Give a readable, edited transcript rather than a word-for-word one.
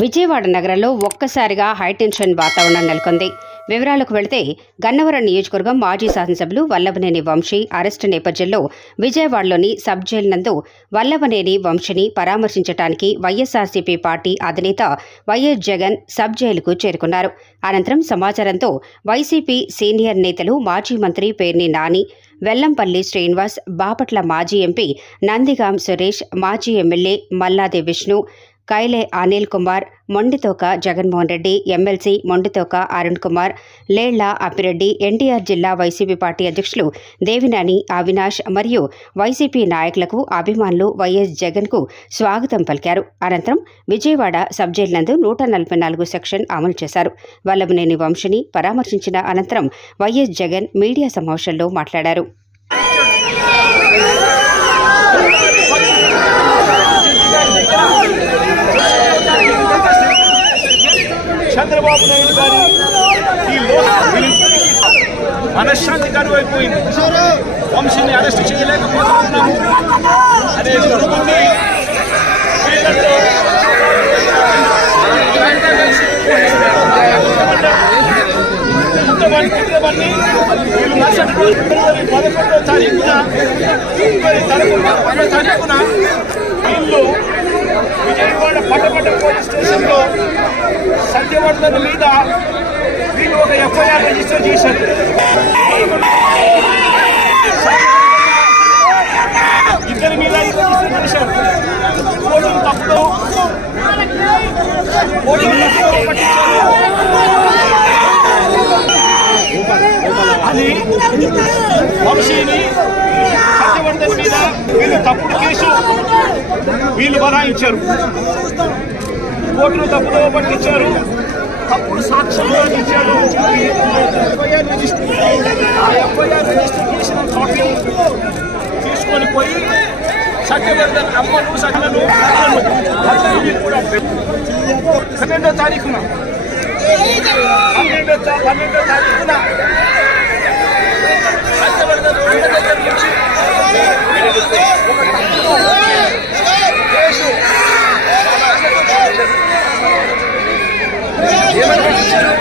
విజయవాడ నగరంలో ఒక్కసారిగా హైటెన్షన్ వాతావరణం నెలకొంది. వివరాలకు వెళితే గన్నవరం నియోజకవర్గం మాజీ శాసనసభ్యులు వల్లభనేని వంశీ అరెస్టు నేపథ్యంలో విజయవాడలోని సబ్ జైలు నందు వల్లభనేని వంశీని పరామర్శించడానికి వైఎస్ఆర్సీపీ పార్టీ అధినేత వైఎస్ జగన్ సబ్ జైలుకు చేరుకున్నారు. అనంతరం సమాచారంతో వైసీపీ సీనియర్ నేతలు మాజీ మంత్రి పేర్ని నాని, వెల్లంపల్లి శ్రీనివాస్, బాపట్ల మాజీ ఎంపీ నందిగాం సురేష్, మాజీ ఎమ్మెల్యే మల్లాది విష్ణు, కైలే అనిల్ కుమార్, మొండితోక జగన్మోహన్ రెడ్డి, ఎమ్మెల్సీ మొండితోక అరుణ్ కుమార్, లేళ్ల అప్పిరెడ్డి, ఎన్టీఆర్ జిల్లా వైసీపీ పార్టీ అధ్యక్షులు దేవినేని అవినాష్ మరియు వైసీపీ నాయకులకు అభిమానులు వైఎస్ జగన్కు స్వాగతం పలికారు. అనంతరం విజయవాడ సబ్ జైలు నందు 144 సెక్షన్ అమలు చేశారు. వల్లభనేని వంశీని పరామర్శించిన అనంతరం వైఎస్ జగన్ మీడియా సమావేశంలో మాట్లాడారు. చంద్రబాబు నాయుడు గారు ఈ మనశ్శాంతి కరువైపోయింది. వంశీని అరెస్ట్ చేయలేకపోతున్నాము అనే గురుగుండి మరుసటి రోజు 11వ తారీఖున వీళ్ళు విజయవాడ పట్టపట్ట పోలీస్ స్టేషన్లో సత్యవర్ధన్ మీద వీళ్ళు ఒక ఎఫ్ఐఆర్ రిజిస్టర్ చేశారు. ఇద్దరి మీద రిజిస్టర్ చేశారు. ఓటును తప్పుతో పట్టించారు అని వంశీని సత్యవర్ధన్ మీద వీళ్ళు తప్పుడు కేసు వీళ్ళు బనాయించారు. కోర్టును తప్పుదో పట్టించారు, తప్పుడు సాక్ష్యాలు ఇచ్చారు. ఎఫ్ఐఆర్ రిజిస్టర్ చేసిన కాపీ తీసుకొని పోయి సత్యవర్ధన్ అమ్మను సకలను కూడా 12వ తారీఖున సత్యవర్ధన్ అన్న దగ్గర నుంచి ఒక కేసు ఏమని పెట్టించారు?